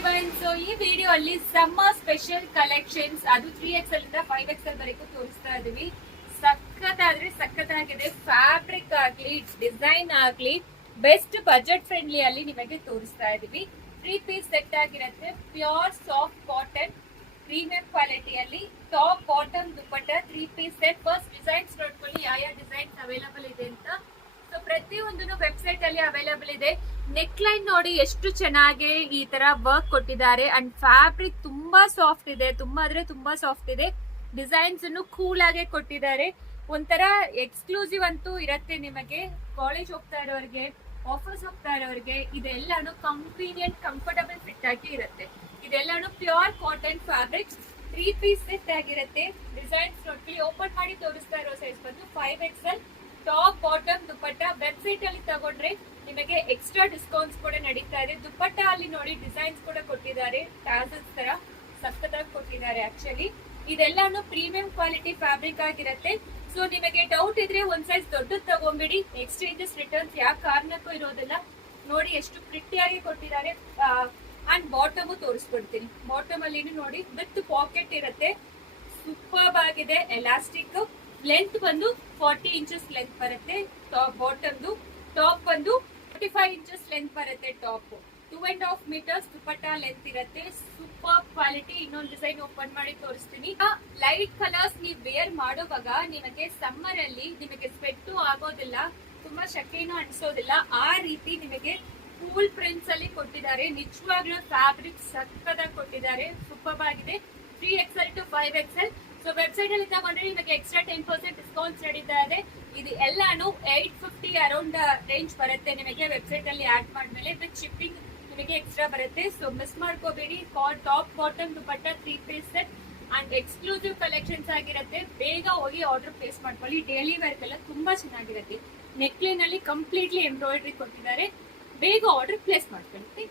Everyone. So ಈ video ಅಲ್ಲಿ summer special collections ಅದು 3XL ಇಂದ 5XL ವರೆಗೂ ತೋರಿಸ್ತಾ ಇದೀವಿ. ಸಖತ್ತಾಗಿದೆ. ಫ್ಯಾಬ್ರಿಕ್ ಆಗ್ಲಿ ಡಿಸೈನ್ ಆಗ್ಲಿ ಬೆಸ್ಟ್ ಬಜೆಟ್ ಫ್ರೆಂಡ್ಲಿ ಅಲ್ಲಿ ನಿಮಗೆ ತೋರಿಸ್ತಾ ಇದೀವಿ. 3 ಪೀಸ್ ಸೆಟ್ ಆಗಿರುತ್ತೆ. ಪ್ಯೂರ್ ಸಾಫ್ಟ್ ಕಾಟನ್ ಪ್ರೀಮಿಯಂ ಕ್ವಾಲಿಟಿಯಲ್ಲಿ top bottom dupatta 3 piece set. First designs ನೋಡ್ಕೊಳ್ಳಿ ಯಾವ ಡಿಸೈನ್ಸ್ ಅವೈಲಬಲ್ ಇದೆ ಅಂತ. ಸೊ ಪ್ರತಿಯೊಂದನ್ನು ವೆಬ್ಸೈಟ್ ಅಲ್ಲಿ ಅವೈಲಬಲ್ ಇದೆ. ನೆಕ್ ಲೈನ್ ನೋಡಿ ಎಷ್ಟು ಚೆನ್ನಾಗಿ ಈ ತರ ವರ್ಕ್ ಕೊಟ್ಟಿದ್ದಾರೆ. ಅಂಡ್ ಫ್ಯಾಬ್ರಿಕ್ ತುಂಬಾ ಸಾಫ್ಟ್ ಇದೆ, ತುಂಬಾ ಸಾಫ್ಟ್ ಇದೆ. ಡಿಸೈನ್ಸ್ ಅನ್ನು ಕೂಲ್ ಆಗಿ ಕೊಟ್ಟಿದ್ದಾರೆ. ಒಂಥರ ಎಕ್ಸ್ಕ್ಲೂಸಿವ್ ಅಂತೂ ಇರತ್ತೆ ನಿಮಗೆ. ಕಾಲೇಜ್ ಹೋಗ್ತಾ ಇರೋರಿಗೆ, ಆಫೀಸ್ ಹೋಗ್ತಾ ಇರೋರಿಗೆ ಇದೆಲ್ಲಾನು ಕನ್ವೀನಿಯಂಟ್ ಕಂಫರ್ಟಬಲ್ ಫಿಟ್ ಆಗಿ ಇರುತ್ತೆ. ಇದೆಲ್ಲಾನು pure cotton fabric 3 piece set ಆಗಿರುತ್ತೆ. ಡಿಸೈನ್ಸ್ ನೋಡಿ ಓಪನ್ ಮಾಡಿ ತೋರಿಸ್ತಾ ಇರೋ ಸೈಜ್ ಬಂದು 5XL top bottom dupatta. Website ಅಲ್ಲಿ ತಗೊಂಡ್ರೆ ನಿಮಗೆ ಎಕ್ಸ್ಟ್ರಾ ಡಿಸ್ಕೌಂಟ್ಸ್ ಕೂಡ ನಡೀತಾ ಇದೆ. ದುಪಟ್ಟ ಅಲ್ಲಿ ನೋಡಿ ಡಿಸೈನ್ಸ್ ಕೂಡ ಕೊಟ್ಟಿದ್ದಾರೆ, ಟಾಸಲ್ಸ್ ತರ ಸಖತ್ತಾಗಿ ಕೊಟ್ಟಿದ್ದಾರೆ. ಆಕ್ಚುಲಿ ಇದೆಲ್ಲಾನು ಪ್ರೀಮಿಯಂ ಕ್ವಾಲಿಟಿ ಫ್ಯಾಬ್ರಿಕ್ ಆಗಿರುತ್ತೆ. ಸೊ ನಿಮಗೆ ಡೌಟ್ ಇದ್ರೆ ಒಂದ್ ಸೈಜ್ ದೊಡ್ಡದು ತಗೊಂಡ್ಬಿಡಿ. ಎಕ್ಸ್ಚೇಂಜಸ್ ರಿಟರ್ನ್ಸ್ ಯಾವ ಕಾರಣಕ್ಕೂ ಇರೋದಿಲ್ಲ. ನೋಡಿ ಎಷ್ಟು ಪ್ರಿಟ್ಟಿಯಾಗಿ ಕೊಟ್ಟಿದ್ದಾರೆ. ಅಂಡ್ ಬಾಟಮ್ ತೋರಿಸ್ಕೊಡ್ತೀನಿ. ಬಾಟಮ್ ಅಲ್ಲಿ ನೋಡಿ ವಿತ್ ಪಾಕೆಟ್ ಇರುತ್ತೆ. ಸೂಪರ್ ಆಗಿದೆ. ಎಲಾಸ್ಟಿಕ್ ಲೆಂತ್ ಬಂದು 40 ಇಂಚಸ್ ಲೆಂತ್ ಬರುತ್ತೆ. ಬಾಟಮ್ದು ಟಾಪ್ ಬಂದು 45 ಇಂಚಸ್ ಲೆಂತ್ ಬರುತ್ತೆ. ಟಾಪ್ 2.5 ಮೀಟರ್ಸ್ ದುಪಟ್ಟ ಲೆಂತ್ ಇರುತ್ತೆ. Super quality. ಇನ್ನೊಂದು ಡಿಸೈನ್ ಓಪನ್ ಮಾಡಿ ತೋರಿಸ್ತೀನಿ. ಲೈಟ್ ಕಲರ್ಸ್ ನೀವು ವೇರ್ ಮಾಡುವಾಗ ನಿಮಗೆ ಸಮ್ಮರ್ ಅಲ್ಲಿ ನಿಮಗೆ ಸ್ವೆಟ್ ಆಗೋದಿಲ್ಲ, ತುಂಬಾ ಶೆಕೆನೂ ಅನ್ಸೋದಿಲ್ಲ. ಆ ರೀತಿ ನಿಮಗೆ ಕೂಲ್ ಪ್ರಿಂಟ್ಸ್ ಅಲ್ಲಿ ಕೊಟ್ಟಿದ್ದಾರೆ. ನಿಜವಾಗ್ಲೂ ಫ್ಯಾಬ್ರಿಕ್ ಸಕ್ಕತ್ತಾಗಿ ಕೊಟ್ಟಿದ್ದಾರೆ. ಸೂಪರ್ ಆಗಿದೆ. 3XL to 5XL. So website ಅಲ್ಲಿ ತಗೊಂಡ್ರೆ ನಿಮಗೆ ಎಕ್ಸ್ಟ್ರಾ 10% ಡಿಸ್ಕೌಂಟ್ಸ್ ನಡೀತಾ ಇದೆ. ಇದು ಎಲ್ಲಾನು 850 ಅರೌಂಡ್ ರೇಂಜ್ ಬರುತ್ತೆ ನಿಮಗೆ. ವೆಬ್ಸೈಟ್ ಅಲ್ಲಿ ಆಡ್ ಮಾಡಿದ್ಮೇಲೆ ವಿತ್ ಶಿಪ್ಪಿಂಗ್ ನಿಮಗೆ ಎಕ್ಸ್ಟ್ರಾ ಬರುತ್ತೆ. ಸೊ ಮಿಸ್ ಮಾಡ್ಕೋಬೇಡಿ. Top bottom dupatta 3 piece set and exclusive collections ಆಗಿರುತ್ತೆ. ಬೇಗ ಹೋಗಿ ಆರ್ಡರ್ ಪ್ಲೇಸ್ ಮಾಡ್ಕೊಳ್ಳಿ. ಡೈಲಿ ವೇರ್ ಎಲ್ಲ ತುಂಬಾ ಚೆನ್ನಾಗಿರುತ್ತೆ. ನೆಕ್ಲೈನ್ ಅಲ್ಲಿ ಕಂಪ್ಲೀಟ್ಲಿ ಎಂಬ್ರಾಯ್ಡ್ರಿ ಕೊಟ್ಟಿದ್ದಾರೆ. ಬೇಗ ಆರ್ಡರ್ ಪ್ಲೇಸ್ ಮಾಡ್ಕೊಳ್ಳಿ.